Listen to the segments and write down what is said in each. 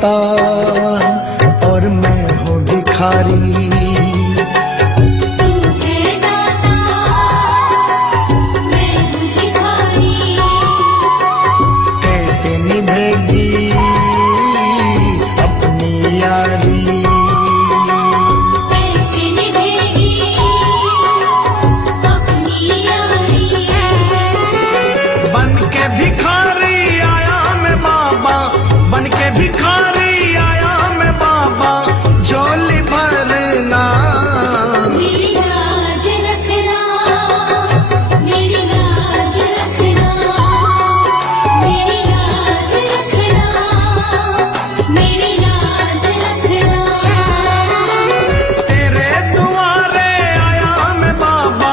दाता और मैं हूँ भिखारी। भिखारी आया मैं बाबा, झोली भरना। मेरी लाज रखना, मेरी लाज रखना, मेरी लाज रखना, मेरी लाज रखना। तेरे दुआरे आया मैं बाबा,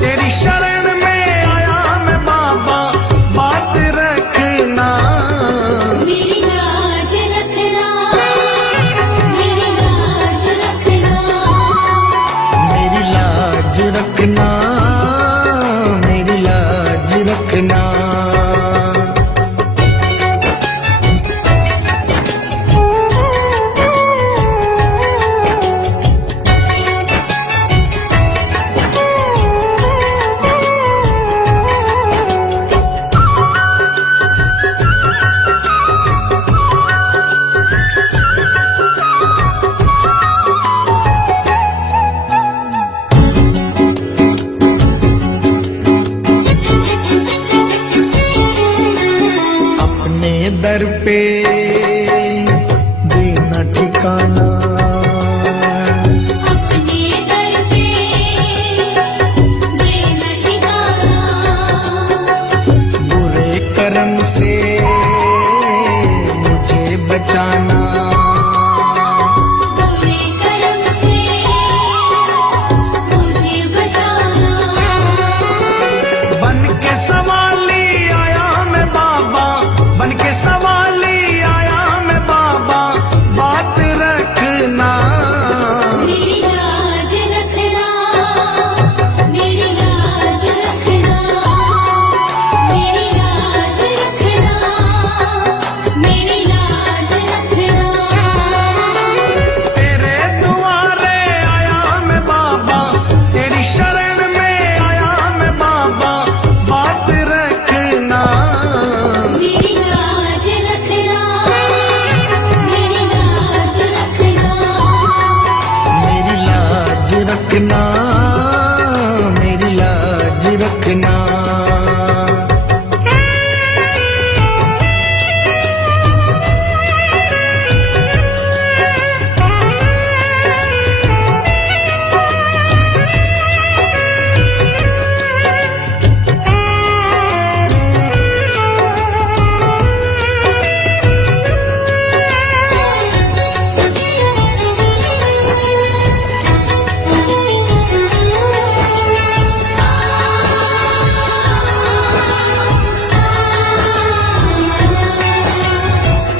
तेरी शरण में आया मैं बाबा, बात रखना। मेरी लाज रखना, मेरी लाज रखना, मेरी लाज रखना, मेरी लाज रखना। दर पे देना ठिकाना, अपने दर पे देना ठिकाना। बुरे कर्म से मुझे बचाना, बुरे कर्म से मुझे बचाना। बन के सवाली आया मैं बाबा, बन के सवाली आया मैं बाबा, बात रखना। मेरी लाज रखना, मेरी लाज रखना, मेरी लाज रखना, मेरी लाज रखना। तेरे दुआरे आया मैं बाबा, तेरी शरण में आया मैं बाबा, बात रखना। मेरी लाज रखना, मेरी लाज रखना, मेरी लाज रखना, मेरी लाज रखना।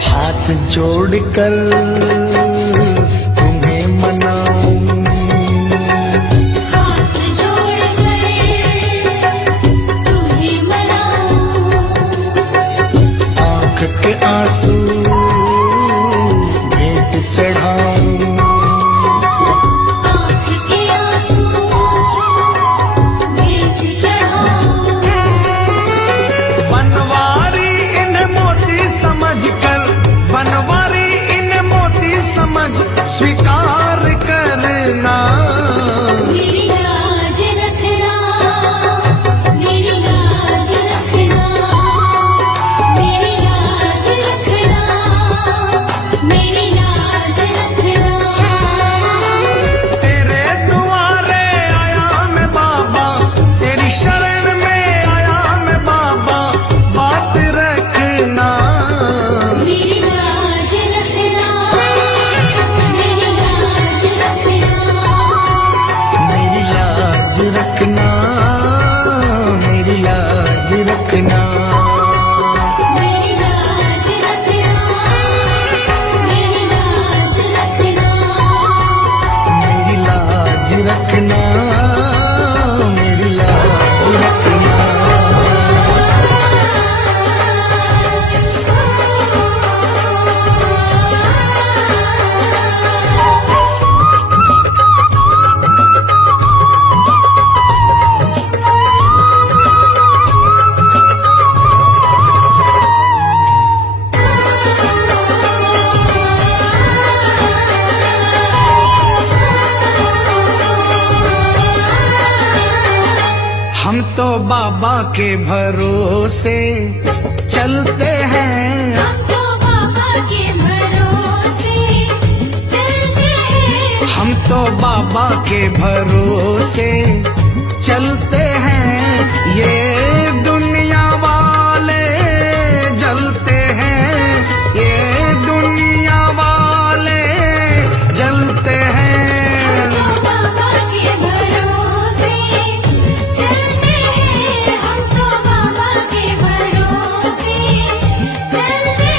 हाथ जोड़कर तुम्हें मनाऊं, हाथ जोड़कर तुम्हें मनाऊं। आंख के आंसू भेंट चढ़ाऊं, आँख के आंसू भेंट चढ़ाऊं। बनवारी इन्हें मोती समझकर, बनवारी इन्हें मोती हम तो बाबा के भरोसे चलते हैं। हम तो बाबा के भरोसे चलते हैं। हम तो बाबा के भरोसे चलते हैं। ये दुनिया वाले जलते हैं, ये दुनिया वाले जलते हैं। हम तो बाबा के भरोसे चलते हैं। हम तो बाबा के भरोसे चलते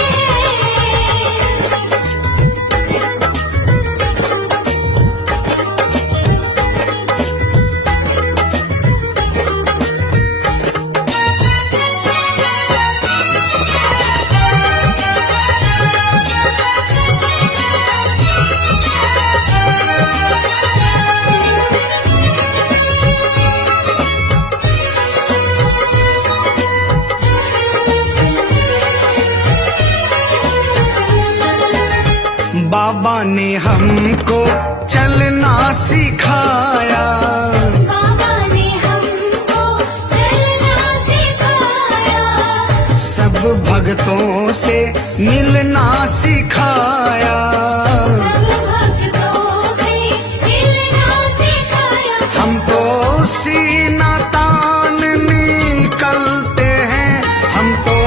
बाबा ने हमको चलना सिखाया। बाबा ने हमको चलना सिखाया। सब भक्तों से मिलना सिखाया। सब भक्तों से मिलना सिखाया। हम तो सीना तान निकलते हैं, हम तो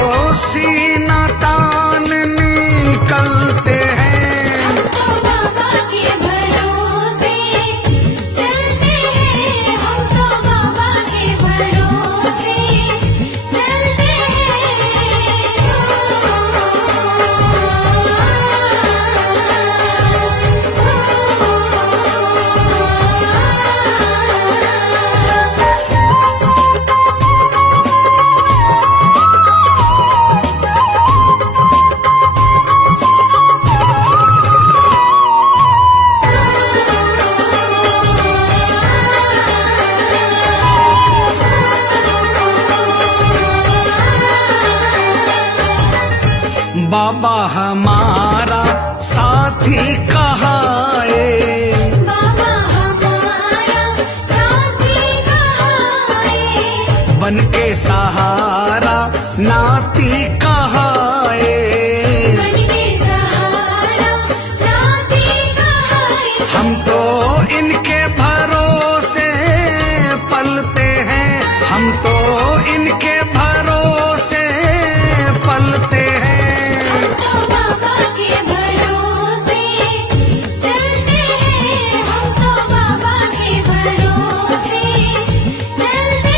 सीना तान निकलते हैं। हम तो बाबा के भरोसे चलते हैं। हम तो बाबा के भरोसे चलते बाबा हमारा साथी कहाए। बाबा हमारा साथी कहाए। बन के सहारा नाती कहाए। बन के सहारा नाती कहाए। हम तो इनके भरोसे पलते हैं, हम तो इनके भरोसे पलते हैं। हम तो बाबा के भरोसे चलते हैं। हम तो बाबा के भरोसे चलते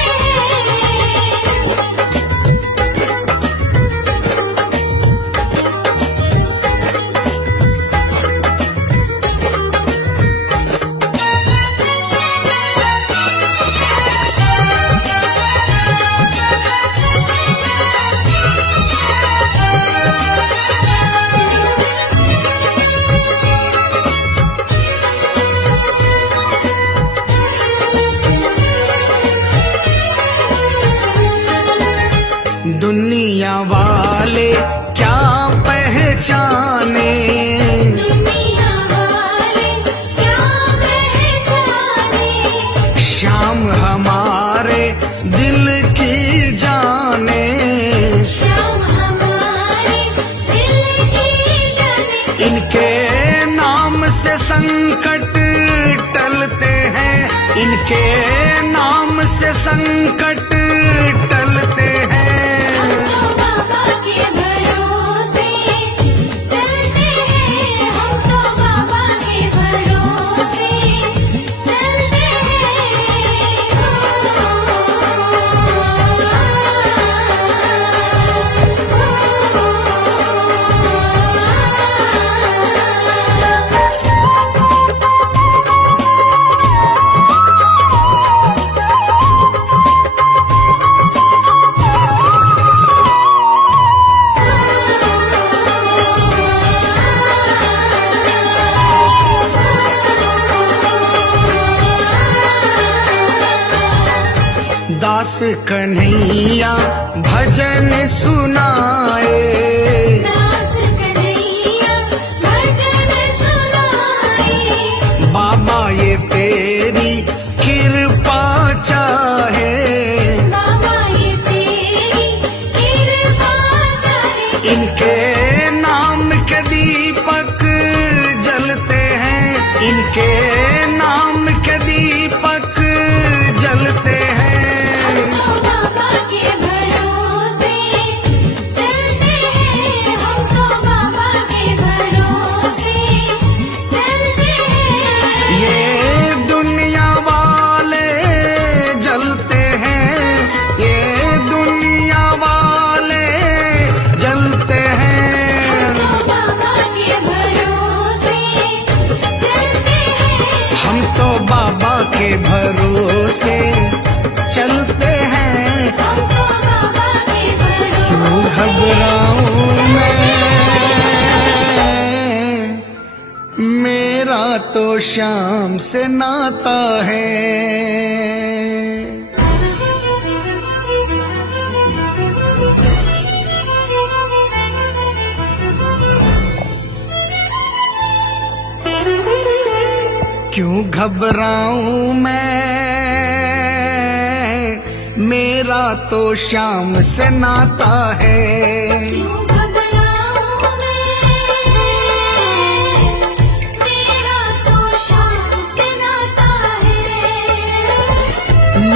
दुनिया वाले क्या पहचाने। दुनिया वाले क्या पहचाने। श्याम हमारे दिल की जाने। श्याम हमारे दिल की जाने। इनके नाम से संकट टलते हैं, इनके नाम से संकट टलते हैं। हम तो बाबा के भरोसे चलते हैं। हम तो बाबा के भरोसे चलते दास कन्हैया भजन सुनाए। दास कन्हैया भजन सुनाए। बाबा ये तेरी कृपा चाहे। के नाम के दीपक जलते हैं। तो बाबा के भरोसे चलते हैं, हम तो बाबा के भरोसे चलते हैं। ये दुनिया वाले जलते हैं, ये दुनिया वाले जलते हैं। तो बाबा के भरोसे चलते हैं, हम तो बाबा के भरोसे चलते हैं। हम तो बाबा के क्यों भरोसे घबराऊं मैं, मेरा तो शाम से नाता है। क्यों घबराऊं मैं, मेरा तो शाम से नाता है। क्यों घबराऊं मैं, मेरा तो शाम से नाता है।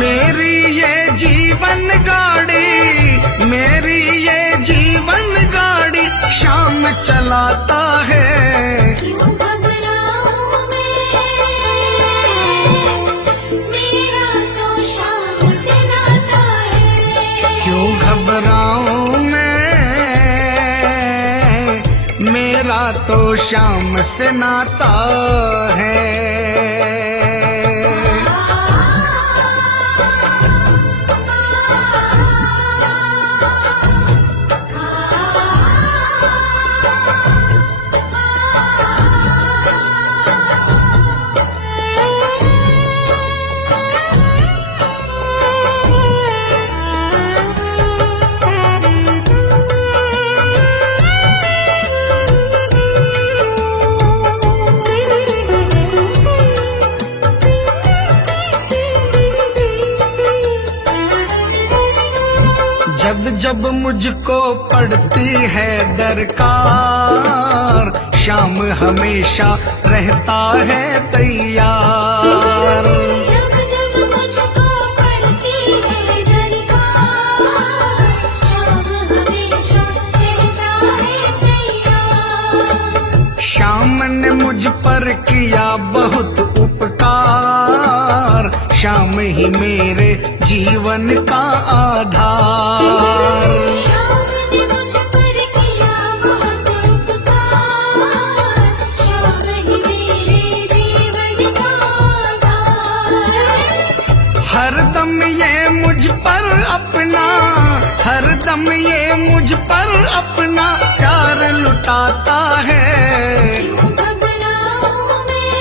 मेरी ये जीवन गाड़ी, मेरी ये जीवन गाड़ी शाम चलाता है। क्यों घबराऊं मैं, मेरा तो शाम से नाता है। क्यों घबराऊं मैं, मेरा तो शाम से नाता है। जब जब मुझको पड़ती है दरकार, शाम हमेशा रहता है तैयार। जब जब मुझको पड़ती है दरकार, शाम हमेशा रहता है तैयार। शाम ने मुझ पर किया बहुत उपकार, शाम ही मेरे जीवन का आधार। शाम ने मुझ पर किया बहुत उपकार, शाम ही मेरे जीवन का आधार। हरदम ये मुझ पर अपना, हरदम ये मुझ पर अपना प्यार लुटाता है। क्यों घबराऊं मैं,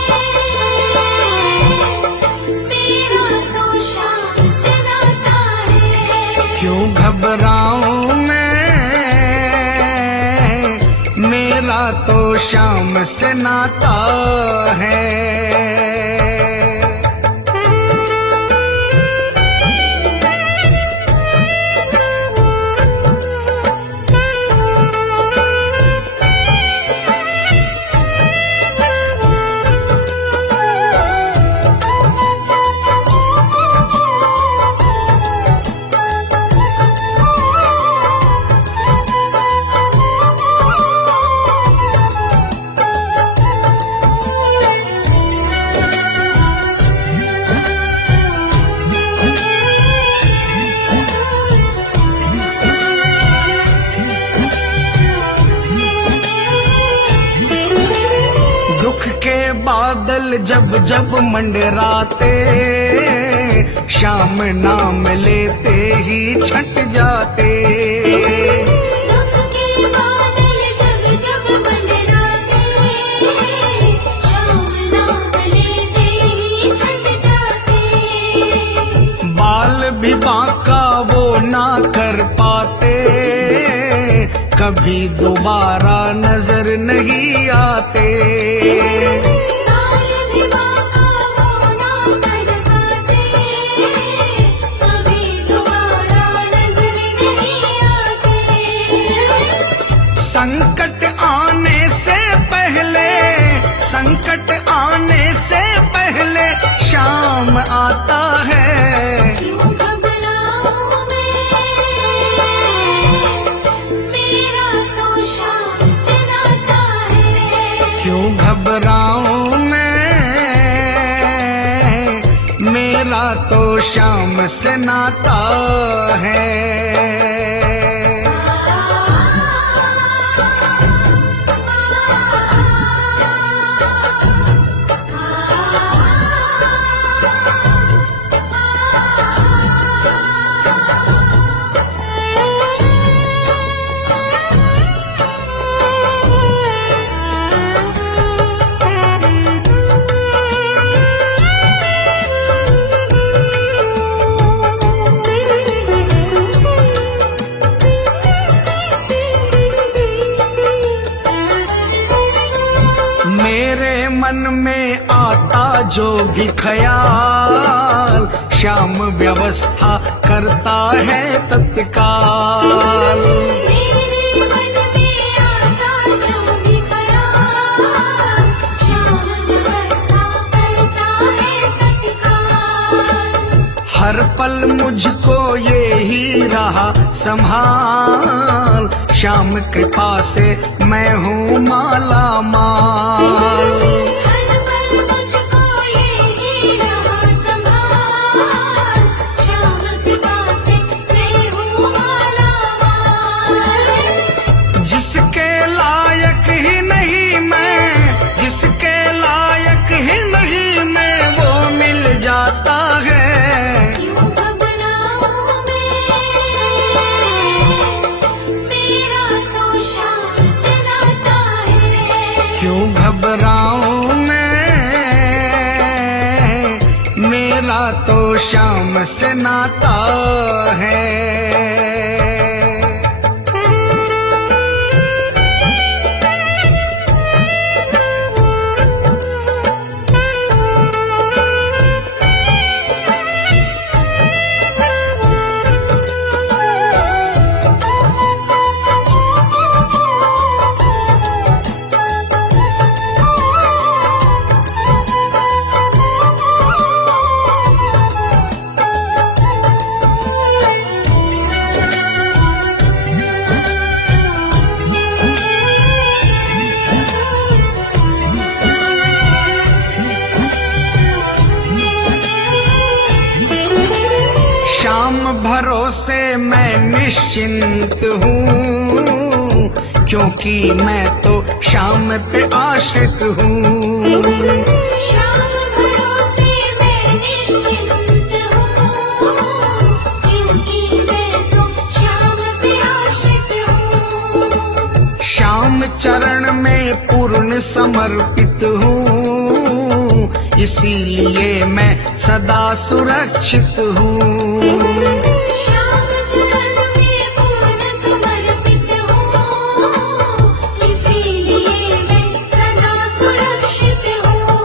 मेरा तो शाम से नाता है। क्यों घबराऊं मैं, मेरा तो शाम से नाता है। दुख के बादल जब जब मंडराते, शाम नाम लेते ही छट जाते। दुख के बादल जब जब मंडराते, शाम नाम लेते ही छट जाते। बाल भी बांका वो ना कर पाते, कभी दोबारा नजर नहीं आते। बाल भी बांका वो ना कर पाते, कभी दोबारा नजर नहीं आते। संकट आने से पहले, संकट आने से मेरा तो शाम से नाता है। मेरे मन में आता जो भी ख्याल, श्याम व्यवस्था करता है तत्काल। मेरे मन में आता जो भी ख्याल, श्याम व्यवस्था करता है तत्काल। हर पल मुझको ये ही रहा संभाल, श्याम कृपा से मैं हूँ माला माल। हर पल मुझको ये ही रहा संभाल, श्याम कृपा से मैं हूँ माला माल। जिसके लायक ही नहीं मैं, जिसके लायक ही नहीं मैं, वो मिल जाता है। क्यों घबराऊं मैं, मेरा तो शाम से नाता है। क्यों घबराऊं मैं, मेरा तो शाम से नाता है। शाम भरोसे मैं निश्चिंत हूँ, क्योंकि मैं तो शाम पे आशिक हूँ। शाम भरोसे मैं निश्चिंत हूँ, क्योंकि मैं तो शाम पे आशिक हूँ। श्याम चरण में पूर्ण समर्पित हूँ, इसीलिए मैं सदा सुरक्षित हूँ। श्याम चरण में पूर्ण समर्पित हूँ, इसीलिए मैं सदा सुरक्षित हूँ।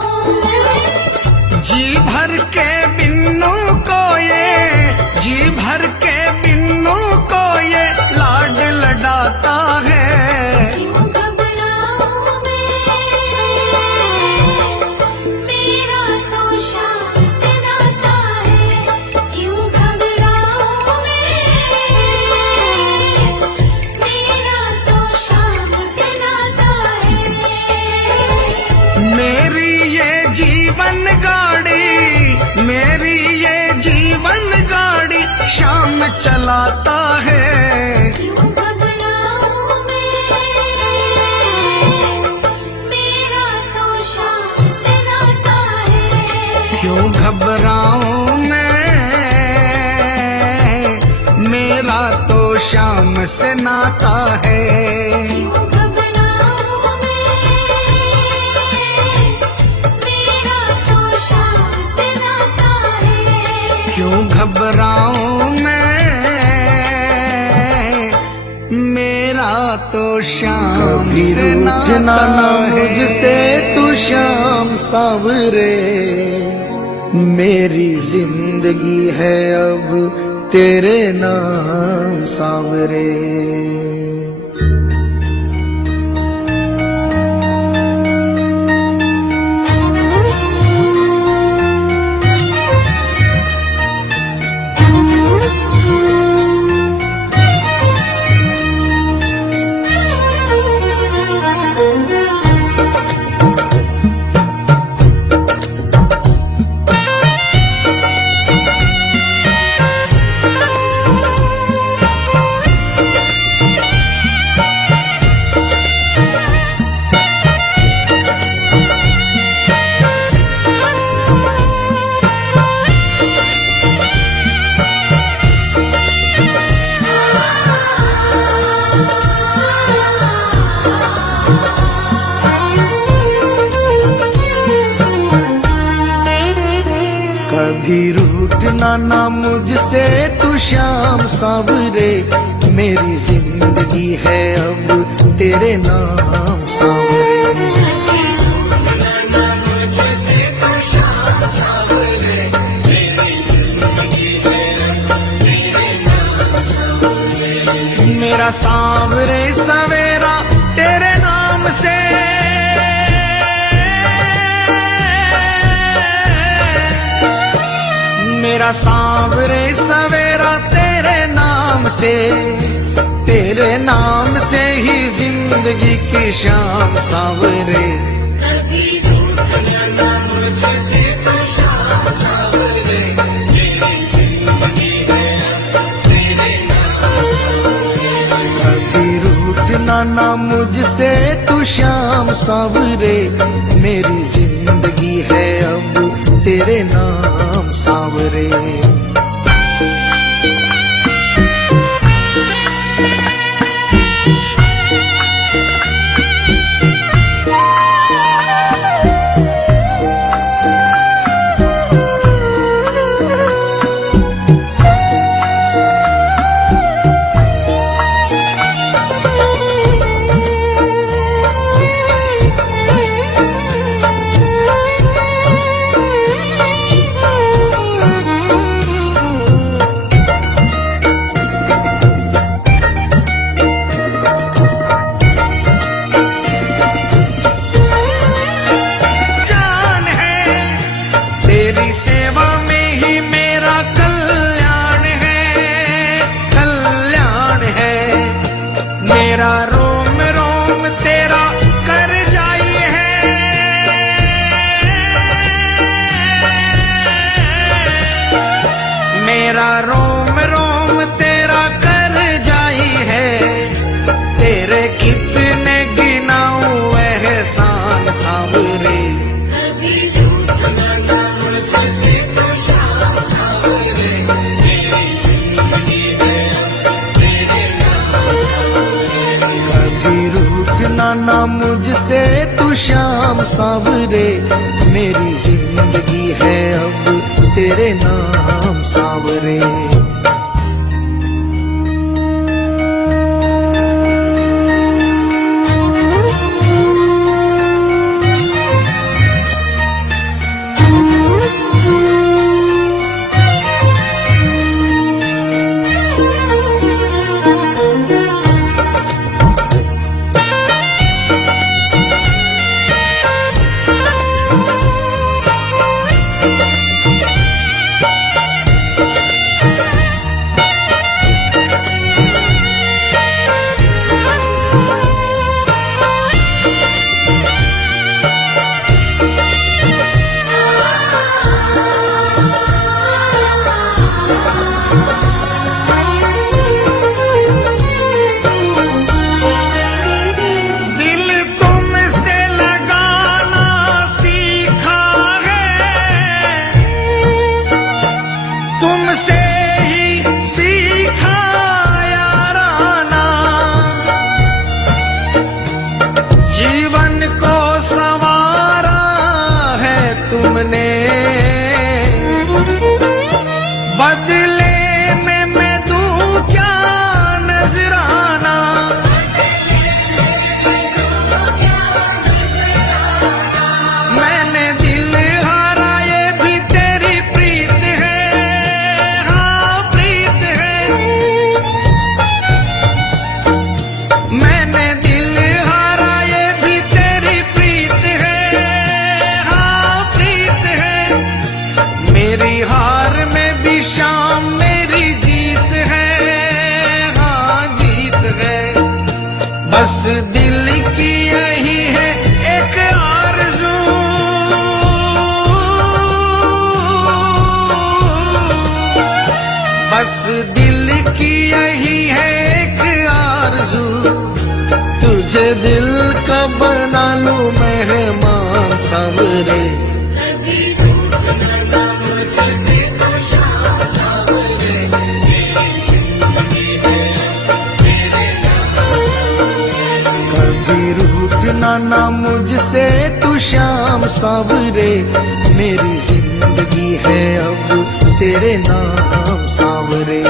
जी भर के बिन्नू को ये, जी भर के बिन्नू को ये लाड लडाता है। क्यों घबराऊं मैं, मेरा तो शाम से नाता है। क्यों घबराऊं मैं, मेरा तो शाम से नाता है। मेरी ये जीवन गाड़ी, मेरी ये जीवन गाड़ी श्याम चलाता है। क्यों घबराऊं मैं, मेरा तो शाम से नाता है। क्यों घबराऊं मैं, मेरा तो शाम से नाता है। क्यों घबराऊं मैं, मेरा तो शाम से नाता है। क्यों घबराऊं मैं, मेरा तो शाम कभी से रूठना नाता ना है। मुझसे तू श्याम सावरे, मेरी जिंदगी है अब तेरे नाम सावरे। कभी रूठना ना मुझसे तू श्याम सांवरे, मेरी जिंदगी है अब तेरे नाम सांवरे। मेरा सांवरे सवेरा तेरे नाम से, मेरा सांवरे सवेरा तेरे नाम से, तेरे नाम से ही जिंदगी की शाम सांवरे। कभी रूठना मुझसे तो शाम सांवरे, मेरी जिंदगी है तेरे नाम सांवरे। कभी रूठना ना मुझसे तू श्याम सांवरे, मेरी जिंदगी है अब तेरे नाम सांवरे। मेरा रोम रोम तेरा कर जाई है, मेरा रोम रोम तेरा कर जाई है, तेरे कितने गिनाऊं एहसान सांवरे। कभी रूठना मुझसे तो शाम सांवरे, मेरी जिंदगी है तेरे नाम सांवरे। कभी रूठना ना मुझसे तू श्याम सांवरे, मेरी जिंदगी है अब तेरे नाम सांवरे। तुमने बदले में मैं दूं क्या नजराना, मैंने दिल हारा ये भी तेरी प्रीत है, हाँ प्रीत है, मैंने दिल हारा ये भी तेरी प्रीत है, हाँ प्रीत है, मेरी हार में भी शाम मेरी जीत है, हाँ जीत है, बस दिल की यही है एक आरज़ू, बस दिल की यही है एक आरज़ू, तुझे दिल का बना लूं मेहमान सांवरे। कभी रूठना मुझसे तो शाम सांवरे, मेरी जिंदगी है तेरे नाम सांवरे। कभी रूठना ना मुझसे तू श्याम सांवरे, मेरी जिंदगी है अब तेरे नाम सांवरे।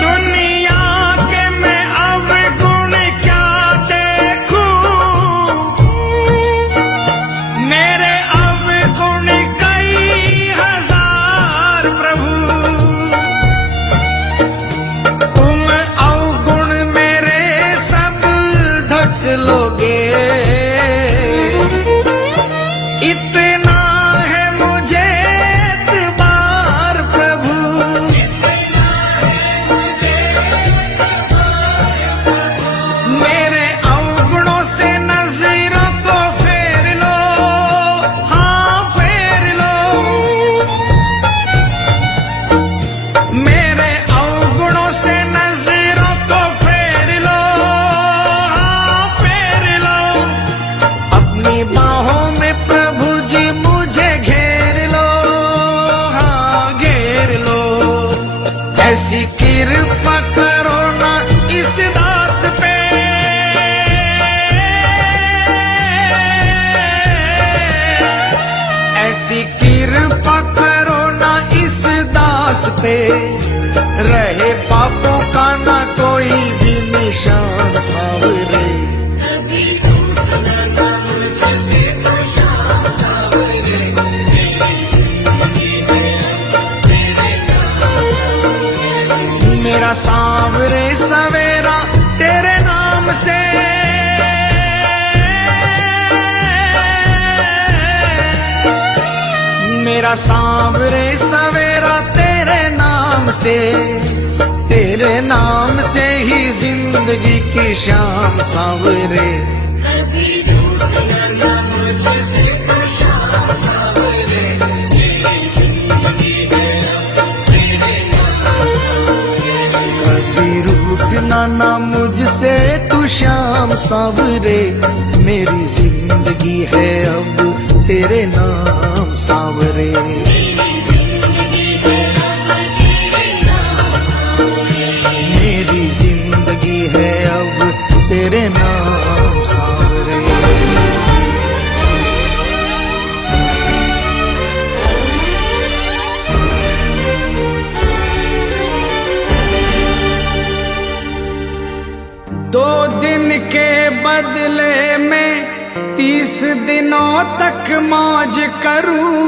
दुनिया के मैं अवगुण क्या देखूं, मेरे अवगुण कई हजार प्रभु, तुम अवगुण मेरे सब ढक लोगे। इतना है मुझे एतबार प्रभु, मेरे अवगुणों से नजरों को फेर लो, हाँ फेर लो। मेरे अवगुणों से नजरों को फेर लो, हाँ फेर लो। अपनी बाहों में प्रभु जी मुझे घेर लो, हाँ घेर लो। ऐसी कृपा करो ना इस दास पे, ऐसी कृपा करो ना इस दास पे, रहे पापों का ना कोई भी निशान सांवरे। मेरा सांवरे सवेरा तेरे नाम से, मेरा सांवरे सवेरा तेरे नाम से, तेरे नाम से ही जिंदगी की शाम सांवरे। कभी रूठना ना मुझसे तू श्याम सांवरे, मेरी जिंदगी है अब तेरे नाम सांवरे। मेरी जिंदगी है अब तेरे नाम सांवरे। दो दिन के बदले में 30 दिनों तक मौज करूं,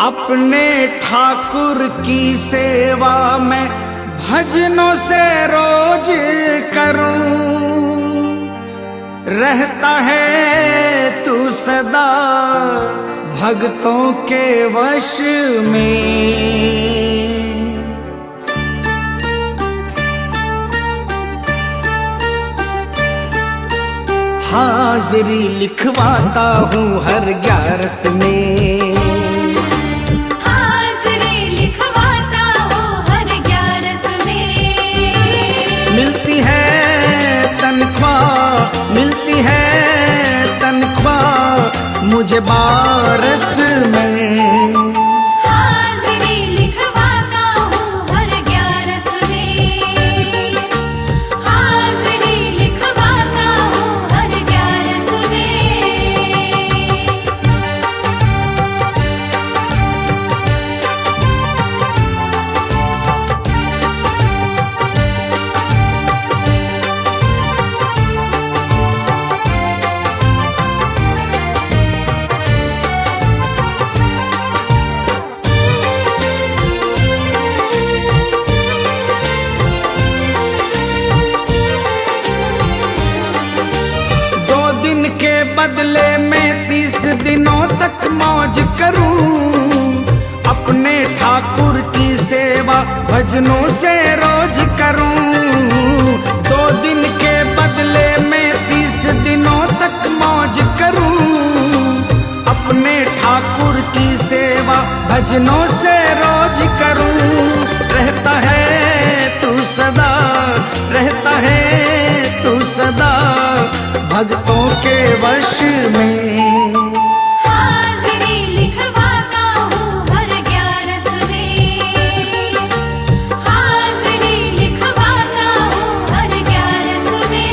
अपने ठाकुर की सेवा में भजनों से रोज करूं। रहता है तू सदा भक्तों के वश में, हाजिरी लिखवाता हूँ हर 11 में, हाज़िरी लिखवाता हूँ हर 11 में। मिलती है तनख्वाह, मिलती है तनख्वाह मुझे 12 में। हाज़िरी लिखवाता हूँ हर 11 में, हाज़िरी लिखवाता हूँ हर 11 में। सेवा भजनों से रोज करूं। 2 दिन के बदले में 30 दिनों तक मौज करूं। अपने ठाकुर की सेवा भजनों से रोज करूं। रहता है तू सदा, रहता है तू सदा भक्तों के वश में। हाजिरी लिखवाता हूँ हर 11 में, हाजिरी लिखवाता हूँ हर 11 में।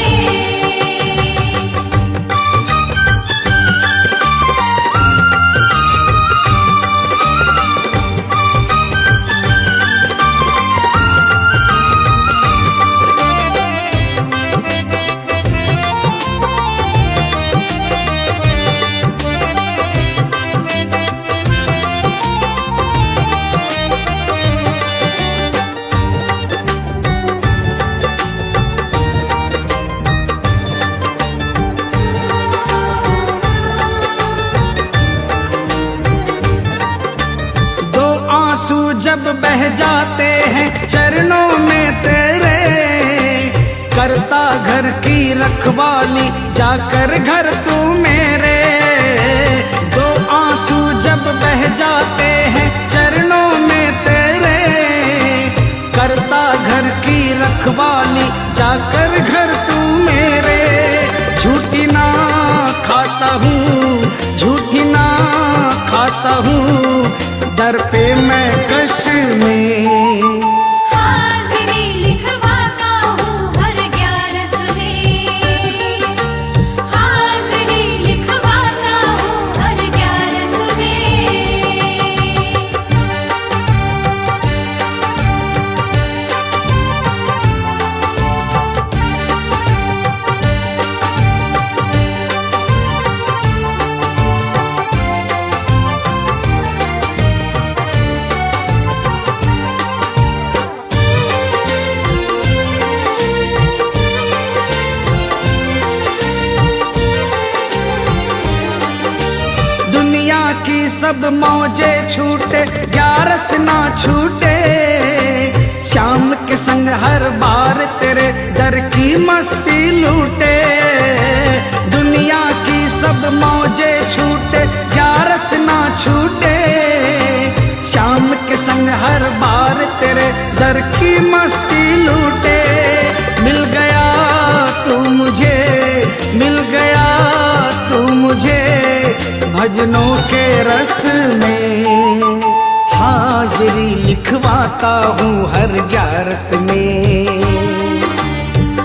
जब बह जाते हैं चरणों में तेरे, करता घर की रखवाली जाकर घर तू मेरे। 2 आंसू जब बह जाते हैं चरणों में तेरे, करता घर की रखवाली जाकर घर तू मेरे। झूठी ना खाता हूँ, झूठी ना खाता हूँ, दर पे मैं कश में। हाजिरी लिखवाता हूँ हर 11 में, हाजिरी लिखवाता हूँ हर 11 में। की सब मौजे छूटे 11 ना छूटे। शाम के संग हर बार तेरे दर की मस्ती लूटे। दुनिया की सब मौजे छूटे 11 ना छूटे। शाम के संग हर बार तेरे दर की मस्ती लूटे। मिल गया तू मुझे, मिल गया तू मुझे भजनों के रस में। हाजिरी लिखवाता हूँ हर 11 में,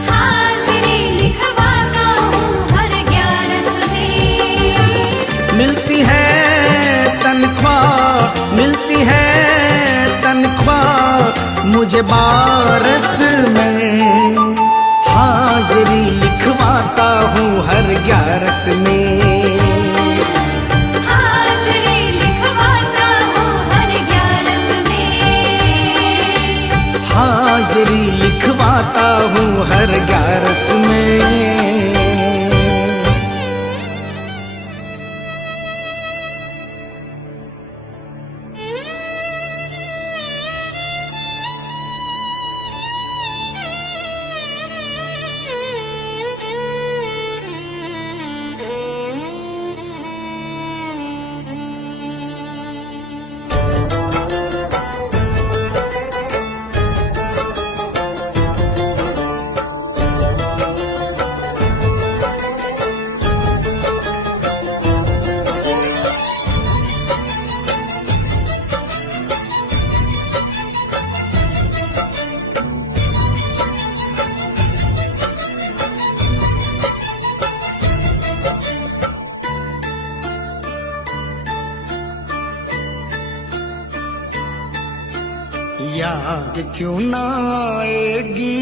हाजिरी लिखवाता हूँ हर 11 में। मिलती है तनख्वाह, मिलती है तनख्वाह मुझे 12 में। हाजिरी लिखवाता हूँ हर 11 में, हाजिरी लिखवाता हूँ हर 11 में। याद क्यों ना आएगी,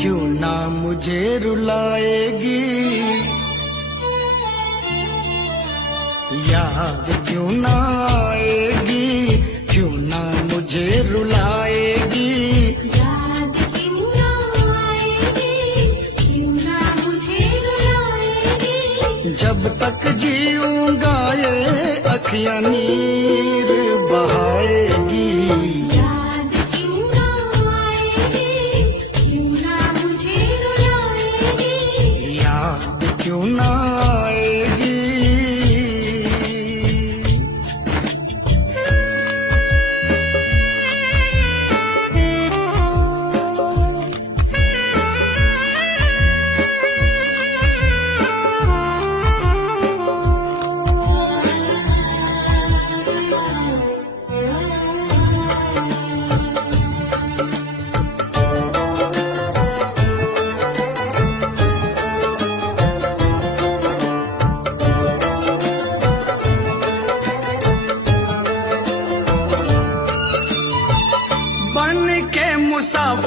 क्यों ना मुझे रुलाएगी। याद क्यों ना आएगी, क्यों ना मुझे रुलाएगी। याद क्यों ना आएगी, क्यों ना मुझे रुलाएगी। जब तक जीऊंगा ये अखियां नीर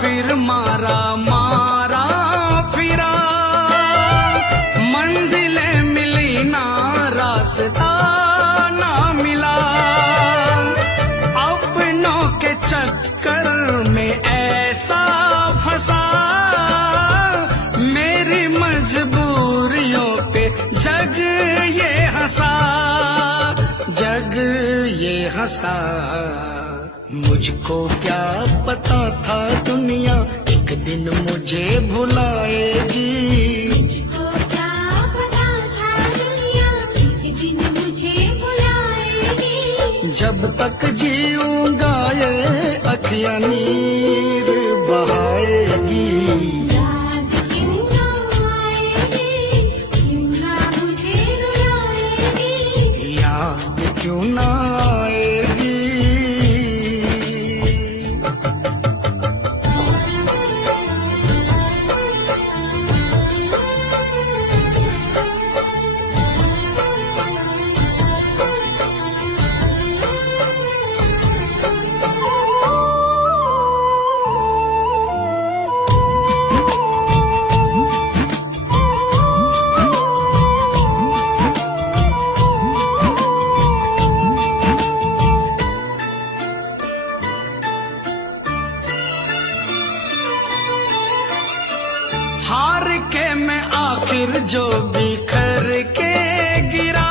फिर मारा मारा फिरा, मंजिलें मिली ना रास्ता ना मिला, अपनों के चक्कर में ऐसा फंसा, मेरी मजबूरियों पे जग ये हंसा, जग ये हंसा। मुझको क्या पता था दुनिया एक दिन मुझे भुलाएगी, मुझको क्या पता था दुनिया एक दिन मुझे बुलाएगी। जब तक जीऊंगा ये अखियां नीर बहाएगी। याद क्यों ना आएगी, क्यों ना मुझे रुलाएगी। याद क्यों ना आएगी। हार के मैं आखिर जो बिखर के गिरा,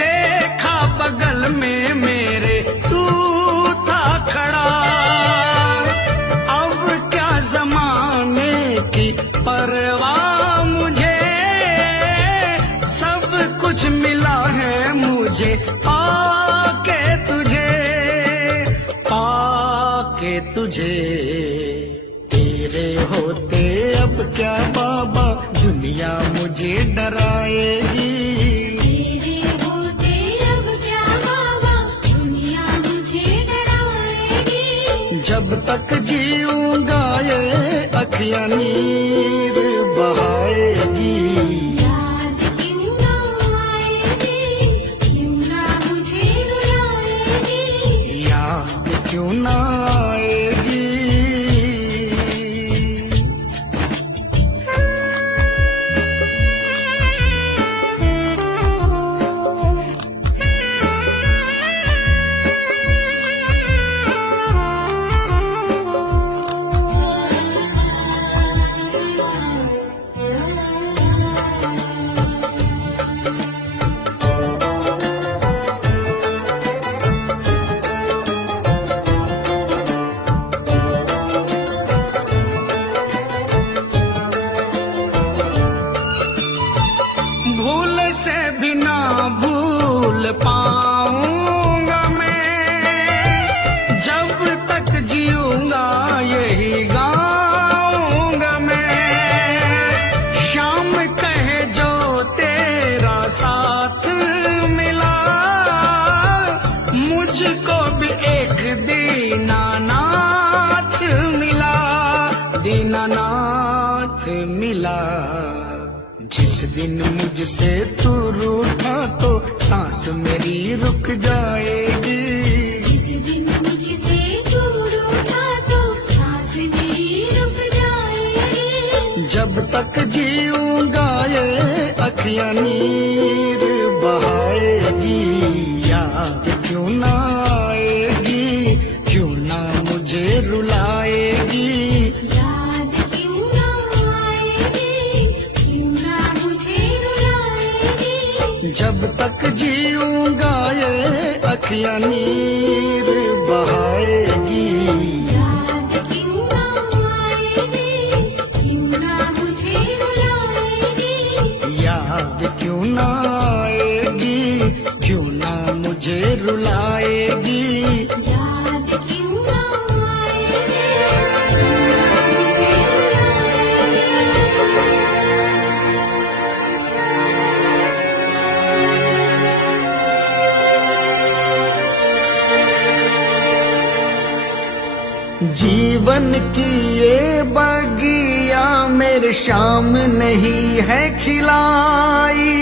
देखा बगल में मेरे तू था खड़ा। अब क्या जमाने की परवाह मुझे, सब कुछ मिला है मुझे पाके तुझे, पाके तुझे। तेरे होते अब क्या बाबा दुनिया मुझे डराएगी, तेरे होते अब क्या बाबा दुनिया मुझे डराएगी। जब तक जीऊंगा ये अखियां नीर बहाएगी। याद क्यों ना आएगी, क्यों ना मुझे रुलाएगी। याद क्यों ना आएगी। भूल से भी ना भूल पाऊंगा मैं, जब तक जीऊंगा यही गाऊंगा मैं। शाम कहे जो तेरा साथ मिला, मुझको भी एक दीनानाथ मिला, दीनानाथ मिला। जिस दिन मुझसे तू रूठा तो सांस मेरी रुक जाएगी, जिस दिन मुझसे दूर उठा तो सांस मेरी रुक जाएगी। जब तक जीऊंगा ये अखियां नीर बहाएगी। याद क्यों ना आएगी, क्यों ना मुझे रुलाएगी। याद क्यों ना आएगी, क्यों ना मुझे रुलाएगी। जब तक जीऊंगा ये अखियां नीर बहाएगी। याद क्यों ना आएगी, क्यों ना मुझे रुलाएगी। याद क्यों ना आएगी, क्यों ना मुझे रुलाएगी। याद क्यों ना आएगी, क्यों जीवन की ये बगिया मेरे शाम नहीं है खिलाई,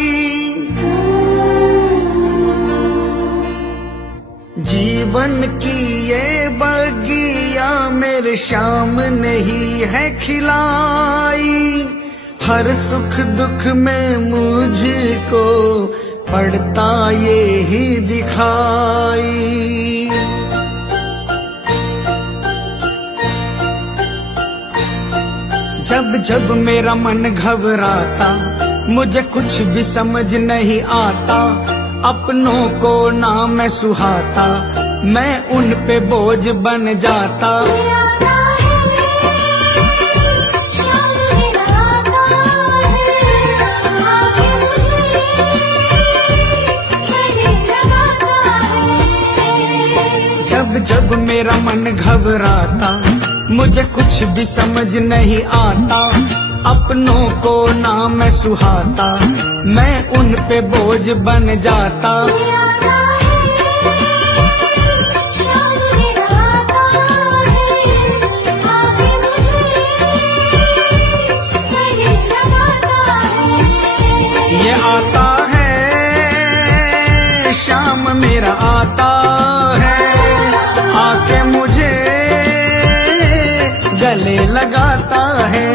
जीवन की ये बगिया बगिया मेरे श्याम ने ही है खिलाई, हर सुख दुख में मुझको पड़ता ये ही दिखाई। जब जब मेरा मन घबराता, मुझे कुछ भी समझ नहीं आता, अपनों को ना मैं सुहाता, मैं उन पे बोझ बन जाता। आता है शाम मेरा आता है, आगे मुझे गले लगाता है। जब जब मेरा मन घबराता, मुझे कुछ भी समझ नहीं आता, अपनों को ना मैं सुहाता, मैं उन पे बोझ बन जाता। आता है शाम मेरा आता है, आगे मुझे गले लगाता है। ये आता है शाम मेरा आता है, आके मुझे गले लगाता है।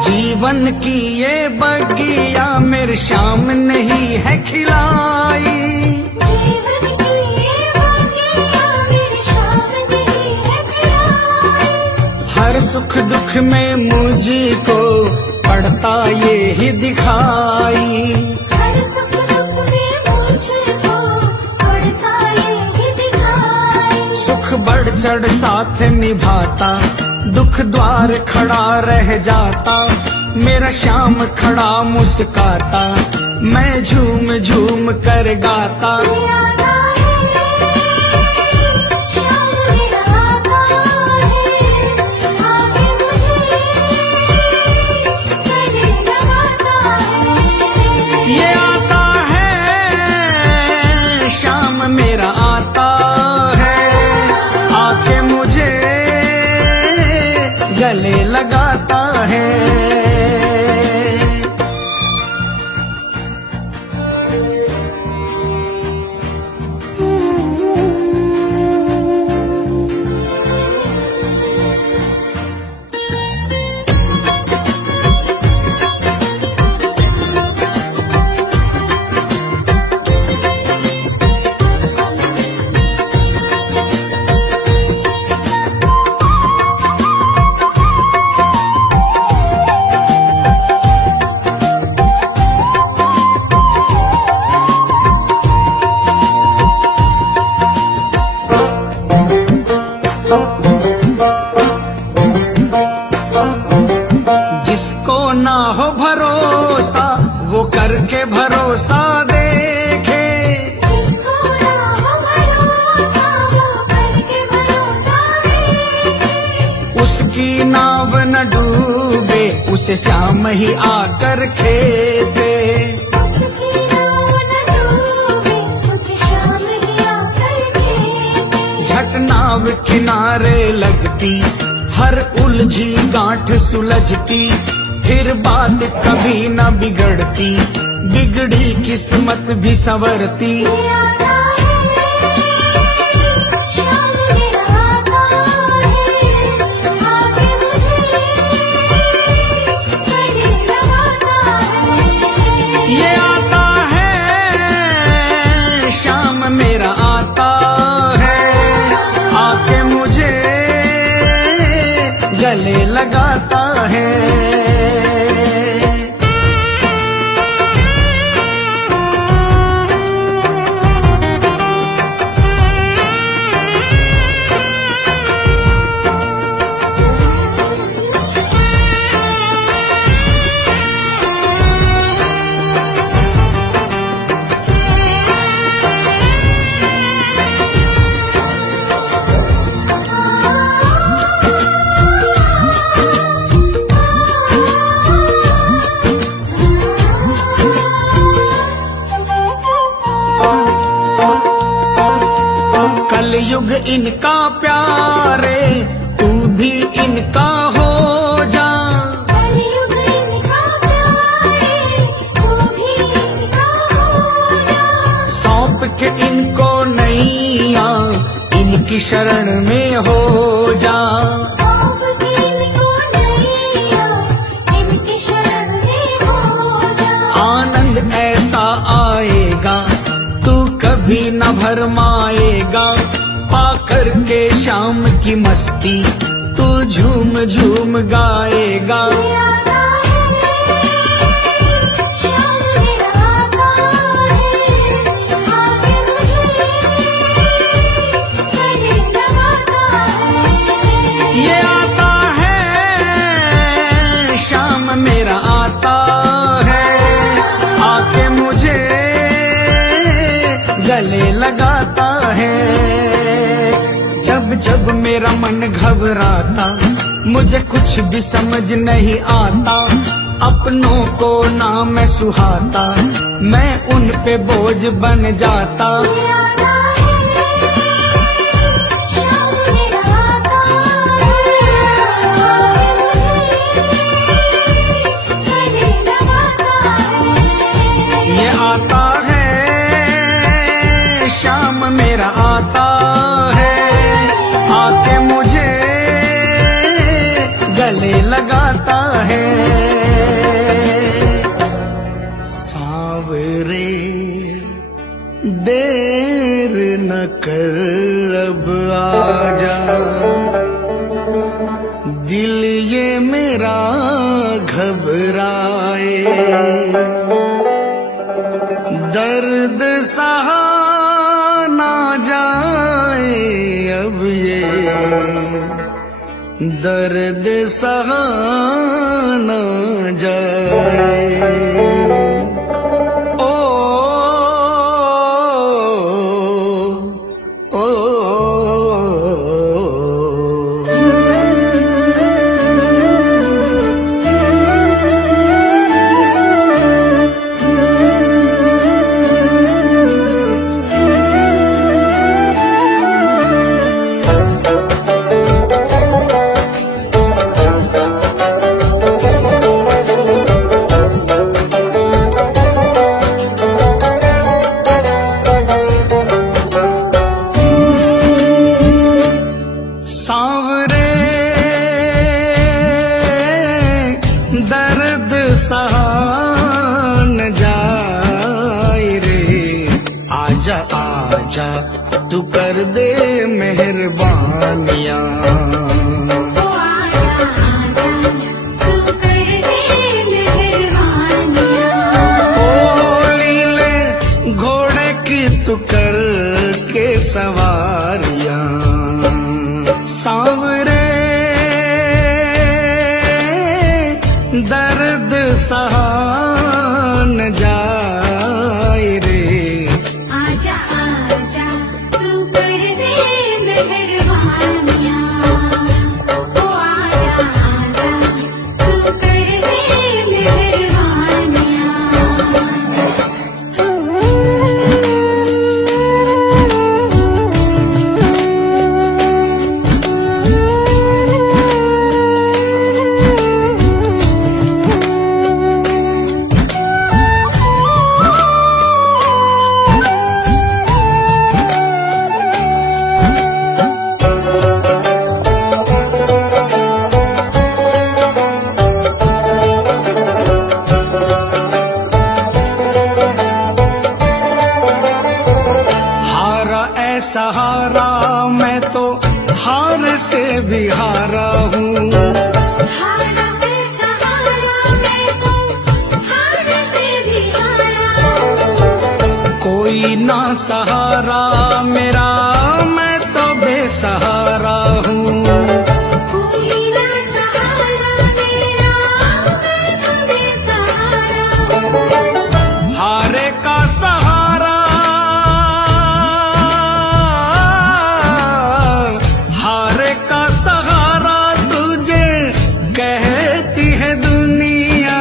जीवन की ये बगिया मेरे श्याम नहीं है खिलाई, जीवन की ये बगिया मेरे श्याम ने है खिलाई, हर सुख दुख में मुझको पड़ता ये ही दिखाई। हर सुख दुख में मुझको पड़ता ये ही दिखाई। सुख बढ़ चढ़ साथ निभाता, दुख द्वार खड़ा रह जाता, मेरा श्याम खड़ा मुस्काता, मैं झूम झूम कर गाता। आता है शाम मेरा आता है, आगे मुझे गले लगाता है। ये आता है शाम मेरा आता है, आके मुझे गले लगाता है। जिसको ना हो भरोसा वो करके भरोसा देखे, जिसको ना हो भरोसा वो करके भरोसा देखे। उसकी नाव न डूबे, उसे श्याम ही आकर खेदे। उसकी नाव न डूबे, उसे शाम ही आकर खेदे। झट नाव किनारे लगती, हर उलझी गांठ सुलझती, फिर बात कभी न बिगड़ती, बिगड़ी किस्मत भी संवरती। आता है शाम मेरा आता है, आगे मुझे गले लगाता है। ये आता है शाम मेरा आता है, आके मुझे गले लगाता है। इनका प्यारे, तू भी इनका हो जा। कलयुग इनका प्यारे, तू भी इनका हो जा। सौंप के इनको नैया, इनकी शरण में हो जा। सौंप के इनको नैया, इनकी शरण में हो जा। आनंद ऐसा आएगा तू कभी न भरमाएगा, पाकर के शाम की मस्ती तू झूम झूम गाएगा। आता है शाम मेरा आता है, आके मुझे गले लगाता है। ये आता है शाम मेरा आता है, आके मुझे गले लगाता है। जब जब मेरा मन घबराता, मुझे कुछ भी समझ नहीं आता, अपनों को ना मैं सुहाता, मैं उन पे बोझ बन जाता। आता है शाम मेरा आता है, आके मुझे गले लगाता है। ये आता है शाम मेरा आता है, आके मुझे गले लगाता है। सांवरे देर न कर अब आजा, दिल ये मेरा घबराए, दर्द सहा ना जाए अब ये, दर्द सहा ना जाए। ओ, ओ, सांवरे दर्द सहा न जाए रे, आजा आजा तू कर दे मेहरबानियां। ओ आजा आजा, तू कर दे मेहरबानियां। ओ लीले घोड़े की तू कर के सवारियां। सांवरे दर्द सहा न जाए रे, आजा आजा, तू कर दे मेहरबानियां। ओ आजा आजा, तू कर दे मेहरबानियां। सहारा मैं तो हार से भी हारा हूँ। हारा पे सहारा, मैं तो हार से भी हारा। कोई ना सहारा मेरा, मैं तो बेसहारा हूँ। कोई ना सहारा मेरा, मैं तो बेसहारा हूँ। हारे का सहारा, हारे का सहारा तुझे कहती है दुनिया,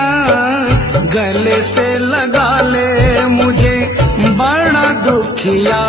गले से लगा ले मुझे बड़ा दुखिया